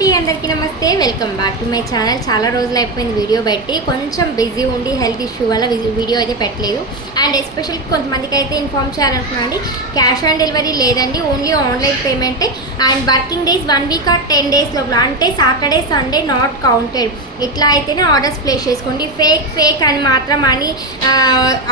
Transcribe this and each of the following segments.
అండి, అందరికీ నమస్తే. Welcome back to my channel. చాలా రోజులు అయిపోయింది వీడియో పెట్టి, కొంచెం బిజీ ఉండి హెల్త్ ఇష్యూ వల్ల వీడియో అయితే పెట్టలేదు. అండ్ ఎస్పెషల్లీ కొంతమందికి అయితే ఇన్ఫార్మ్ చేయాలనుకున్నాను అండి, క్యాష్ ఆన్ డెలివరీ లేదండి, ఓన్లీ ఆన్లైన్ పేమెంటే. And working days 1 week or 10 days లోపల, అంటే సాటర్డే సండే నాట్ కౌంటెడ్. ఇట్లా అయితేనే ఆర్డర్స్ ప్లేస్ చేసుకోండి. ఫేక్ అని మాత్రం అని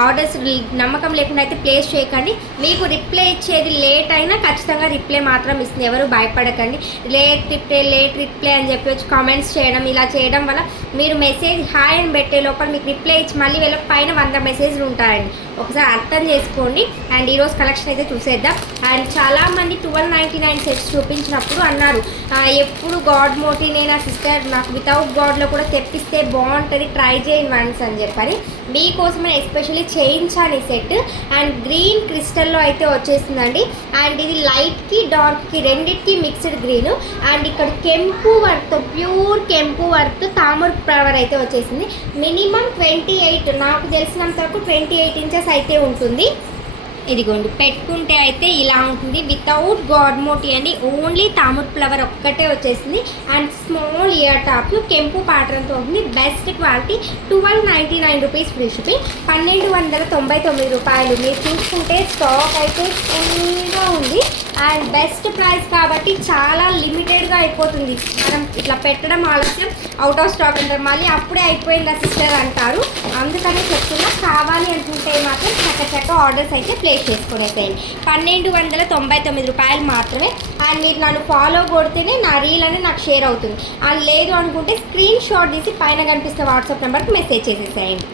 ఆర్డర్స్ నమ్మకం లేకుండా అయితే ప్లేస్ చేయకండి. మీకు రిప్లై ఇచ్చేది లేట్ అయినా ఖచ్చితంగా రిప్లై మాత్రం ఇస్తుంది, ఎవరు భయపడకండి. లేట్ రిప్లై అని చెప్పి వచ్చి కామెంట్స్ చేయడం, ఇలా చేయడం వల్ల మీరు మెసేజ్ హాయ్ అని పెట్టే లోపల మీకు రిప్లై ఇచ్చి మళ్ళీ వీళ్ళ పైన 100 మెసేజ్లు ఉంటాయండి. ఒకసారి అర్థం చేసుకోండి. అండ్ ఈరోజు కలెక్షన్ అయితే చూసేద్దాం. అండ్ చాలామంది 1299 సెట్స్ చూపించినప్పుడు అన్నారు, ఎప్పుడు గాడ్ మోటీ నేను సిస్టర్ నాకు వితౌట్ గాడ్లో కూడా తెప్పిస్తే బాగుంటుంది, ట్రై చేయండి వన్స్ అని చెప్పని మీకోసమే ఎస్పెషల్లీ చేయించాను సెట్. అండ్ గ్రీన్ క్రిస్టల్లో అయితే వచ్చేసిందండి. అండ్ ఇది లైట్కి డార్క్కి రెండింటికి మిక్స్డ్ గ్రీన్. అండ్ ఇక్కడ కెంపు వర్క్, ప్యూర్ కెంపు వర్క్ తామర ఫ్లవర్ అయితే వచ్చేసింది. మినిమం 28, నాకు తెలిసినంత వరకు 28 ఇంచెస్ అయితే ఉంటుంది. ఇదిగోండి, పెట్టుకుంటే అయితే ఇలా ఉంటుంది, వితౌట్ గాడ్ మోటీ అండి, ఓన్లీ తామర ఫ్లవర్ ఒక్కటే వచ్చేసింది. అండ్ స్మాల్ ఇయర్ టాప్ కెంపు ప్యాటర్న్తో ఉంటుంది. Best quality. 1299 rupees free shipping, 1299 రూపాయలు. మీరు చూసుకుంటే స్టాక్ అయితే ఫుల్గా ఉంది. అండ్ బెస్ట్ ప్రైస్ కాబట్టి చాలా లిమిటెడ్గా అయిపోతుంది. మనం ఇట్లా పెట్టడం ఆలస్యం, అవుట్ ఆఫ్ స్టాక్ అంటారు, మళ్ళీ అప్పుడే అయిపోయిందా సిస్టర్ అంటారు. అందుకనే చెప్తున్నా, కావాలి అనుకుంటే మాత్రం చక్క ఆర్డర్స్ అయితే ప్లేస్ చేసుకునేసేయండి. 1299 రూపాయలు మాత్రమే. అండ్ మీరు నన్ను ఫాలో కొడితేనే నా రీల్ అనేది నాకు షేర్ అవుతుంది. అండ్ లేదు అనుకుంటే స్క్రీన్ షాట్ తీసి పైన కనిపిస్తే వాట్సాప్ నెంబర్కి మెసేజ్ చేసేసేయండి.